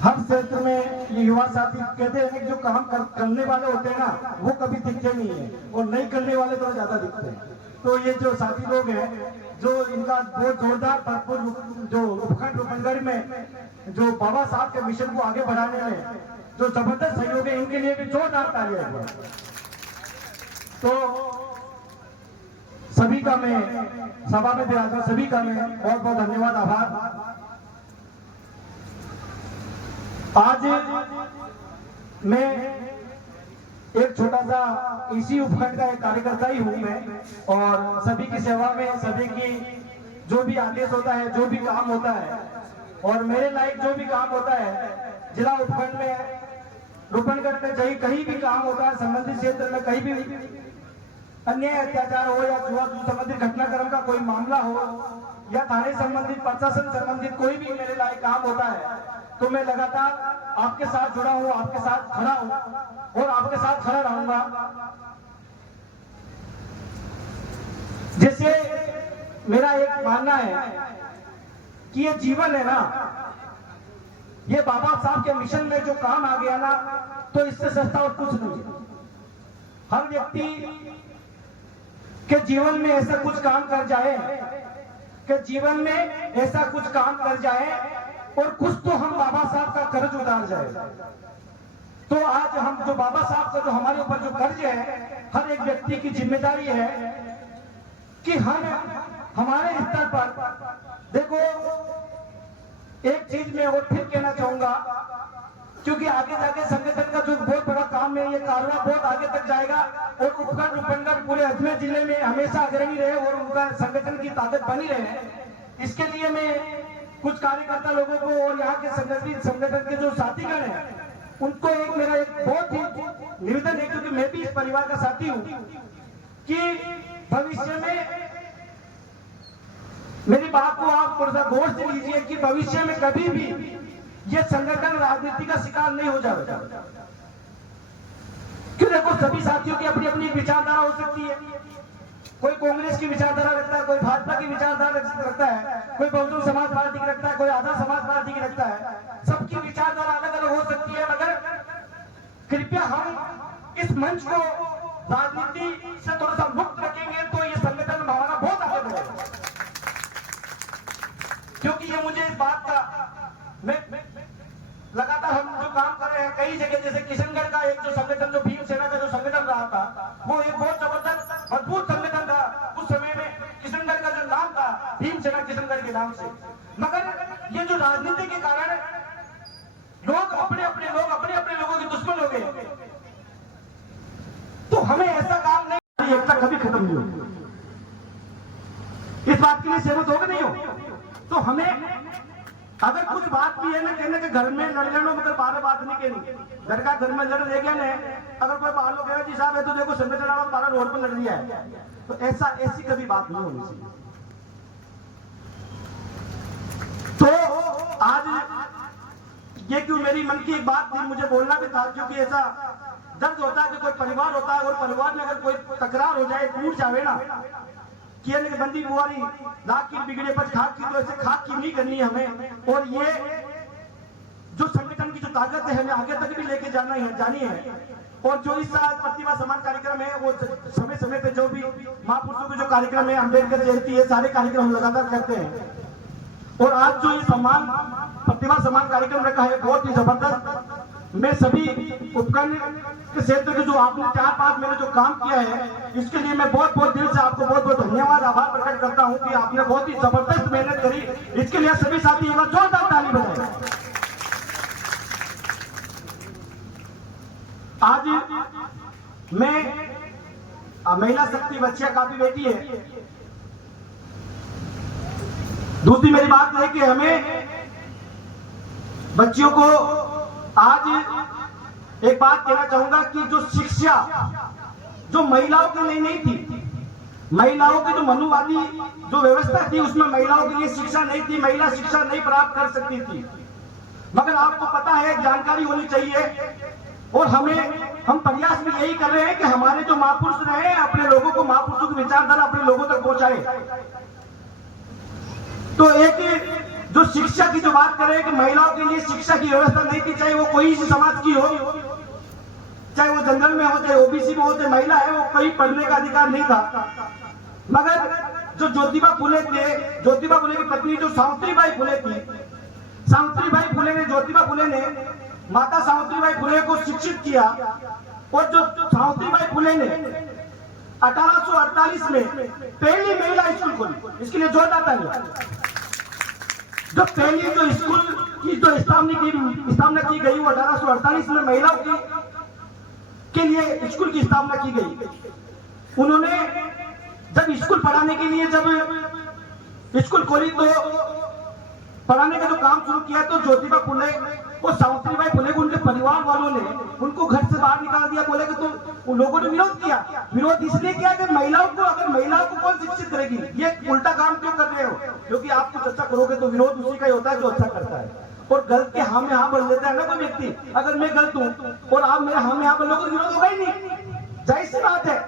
हर क्षेत्र में ये युवा साथी कहते हैं कि जो काम करने वाले होते हैं ना वो कभी दिखते नहीं है और नहीं करने वाले तो ज्यादा दिखते हैं। तो ये जो साथी लोग हैं जो इनका बहुत जोरदार भरपूर जो उपखंड रूपनगढ़ में जो बाबा साहब के मिशन को आगे बढ़ाने में जो जबरदस्त सहयोग है, इनके लिए भी जोरदार तालियां। तो सभी का मैं सभा में विराजमान सभी का मैं बहुत बहुत धन्यवाद आभार। आज मैं एक छोटा सा इसी उपखंड का एक कार्यकर्ता ही हूं मैं, और सभी की सेवा में सभी की जो भी आदेश होता है, जो भी काम होता है और मेरे लायक जो भी काम होता है जिला उपखंड में रूपनगढ़ में चाहे कहीं भी काम होता है, संबंधित क्षेत्र में कहीं भी अन्याय अत्याचार हो या जुआ संबंधित घटनाक्रम का कोई मामला हो या थाने संबंधित प्रशासन संबंधित कोई भी मेरे लायक काम होता है तो मैं लगातार आपके साथ जुड़ा हूं, आपके साथ खड़ा हूं और आपके साथ खड़ा रहूंगा। जैसे मेरा एक मानना है कि ये जीवन है ना, ये बाबा साहब के मिशन में जो काम आ गया ना तो इससे सस्ता और कुछ नहीं है। हर व्यक्ति के जीवन में ऐसा कुछ काम कर जाए कि जीवन में ऐसा कुछ काम कर जाए और कुछ तो हम बाबा साहब का कर्ज उतार जाए। तो आज हम जो बाबा साहब का जो हमारे ऊपर जो कर्ज है, हर एक व्यक्ति की जिम्मेदारी है कि हम हमारे स्तर पर देखो। एक चीज मैं और फिर कहना चाहूंगा, क्योंकि आगे जाके संगठन का जो बहुत बड़ा काम है, ये कारवा बहुत आगे तक जाएगा और उपखंड रूपनगढ़ पूरे अजमेर जिले में हमेशा अग्रणी रहे और उनका संगठन की ताकत बनी रहे। इसके लिए मैं कुछ कार्यकर्ता लोगों को और यहाँ के संगठन के जो साथीगण हैं उनको मेरा एक बहुत ही निवेदन है, क्योंकि मैं भी इस परिवार का साथी हूँ, कि भविष्य में मेरी बात को आप थोड़ा सा गौर से लीजिए कि भविष्य में कभी भी ये संगठन राजनीति का शिकार नहीं हो जाएगा। क्यों देखो, सभी साथियों की अपनी अपनी विचारधारा हो सकती है। कोई कांग्रेस की विचारधारा रखता है, कोई भाजपा की विचारधारा रखता है, कोई बहुजन समाज पार्टी की रखता है, कोई आधा समाज पार्टी की रखता है। सबकी विचारधारा अलग अलग हो सकती है, मगर कृपया हम इस मंच को राजनीति से थोड़ा सा मुक्त रखेंगे तो ये संगठन हमारा बहुत आगे बढ़ेगा। क्योंकि ये मुझे इस बात का मैं लगातार हम जो काम कर रहे हैं कई जगह, जैसे किशनगढ़ का एक जो संगठन जो भीम सेना का जो संगठन रहा था वो एक बहुत जबरदस्त मजबूत संगठन था। उस समय में किशनगढ़ का जो नाम था भीम सेना किशनगढ़ के नाम से, मगर ये जो राजनीति के कारण लोग अपने अपने लोगों के दुश्मन हो गए। तो हमें ऐसा काम नहीं, एकता कभी खत्म नहीं होगी। इस बात के लिए सहमत हो नहीं हो तो हमें अगर कुछ बात भी है ना कहने के घर में लड़ लेना, मगर बारह बात नहीं कहनी। घर का घर में लड़ ले गया ने, अगर कोई बाहर लोग कहे जी साहब है तो देखो संगठन वाला बारह रोड पर लड़ लिया है, तो ऐसी कभी बात नहीं होनी चाहिए। तो आज ये क्यों मेरी मन की एक बात थी, मुझे बोलना भी था, क्योंकि ऐसा दर्द होता है कि कोई परिवार होता है और परिवार में अगर कोई तकरार हो जाए, टूट जावे ना, कि बंदी बुआरी लाख की बिगड़े पर खाक की, तो ऐसे खाक की नहीं करनी है हमें। और ये जो संगठन की जो ताकत है हमें आगे तक भी लेके जानी है। और जो इस साल प्रतिभा सम्मान कार्यक्रम है वो समय समय पे जो भी महापुरुषों के जो कार्यक्रम है, अम्बेडकर जयंती है, सारे कार्यक्रम हम लगातार करते हैं। और आज जो ये सम्मान प्रतिभा सम्मान कार्यक्रम रखा है बहुत ही जबरदस्त। मैं सभी उपखंड के क्षेत्र के जो आपने 4-5 महीने जो काम किया है, इसके लिए मैं बहुत बहुत दिल से आपको बहुत बहुत धन्यवाद आभार प्रकट करता हूं कि आपने बहुत ही जबरदस्त मेहनत करी। इसके लिए सभी साथी एक बार जोरदार ताली बजाएं। आज मैं महिला शक्ति बच्चियां काफी बेटी है। दूसरी मेरी बात है कि हमें बच्चियों को आज एक बात कहना चाहूंगा कि जो शिक्षा जो महिलाओं के लिए नहीं थी, महिलाओं की जो मनुवादी जो व्यवस्था थी उसमें महिलाओं के लिए शिक्षा नहीं थी, महिला शिक्षा नहीं प्राप्त कर सकती थी। मगर आपको पता है जानकारी होनी चाहिए और हम प्रयास भी यही कर रहे हैं कि हमारे जो महापुरुष रहे अपने लोगों को महापुरुषों की विचारधारा अपने लोगों तक पहुंचाए। तो एक जो शिक्षा की जो बात करें कि महिलाओं के लिए शिक्षा की व्यवस्था नहीं थी, चाहे वो कोई सी समाज की हो, चाहे वो जनरल में हो, चाहे ओबीसी में हो, चाहे महिला है, वो कहीं पढ़ने का अधिकार नहीं था। मगर जो ज्योतिबा फुले थे, ज्योतिबा फुले की पत्नी जो सावित्रीबाई फुले थी, सावित्रीबाई फुले ने, ज्योतिबा फुले ने माता सावित्रीबाई फुले को शिक्षित किया। और जो सावित्रीबाई फुले ने 1848 में पहली महिला स्कूल खोली, इसके लिए जोरदार तालियां। जो पहली जो स्कूल की जो स्थापना की गई वो 1848 में महिलाओं के लिए स्कूल की स्थापना की गई। उन्होंने जब स्कूल पढ़ाने के लिए जब स्कूल खोली तो पढ़ाने का जो काम शुरू किया, तो ज्योतिबा फुले और सावित्रीबाई फुले को उनके परिवार वालों ने उनको घर से बाहर निकाल दिया। बोले कि तुम लोगों ने विरोध किया। विरोध इसलिए किया कि महिलाओं को, अगर महिलाओं को कौन शिक्षित करेगी, ये उल्टा काम क्यों कर रहे हो, क्योंकि आप कुछ अच्छा करोगे तो विरोध उसी का ही होता है जो अच्छा करता है। और गलत के हाँ में हाँ बोल देता है ना कोई व्यक्ति, अगर मैं गलत हूं और आप मेरे हाँ में हाँ बोलोगे तो विरोध होगा ही नहीं। जाहिर सी बात है,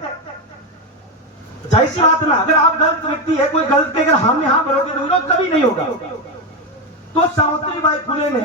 जाहिर सी बात ना, अगर आप गलत व्यक्ति है, कोई गलत के अगर हाँ में हाँ बोलोगे तो विरोध कभी नहीं होगा। तो सावित्रीबाई फुले ने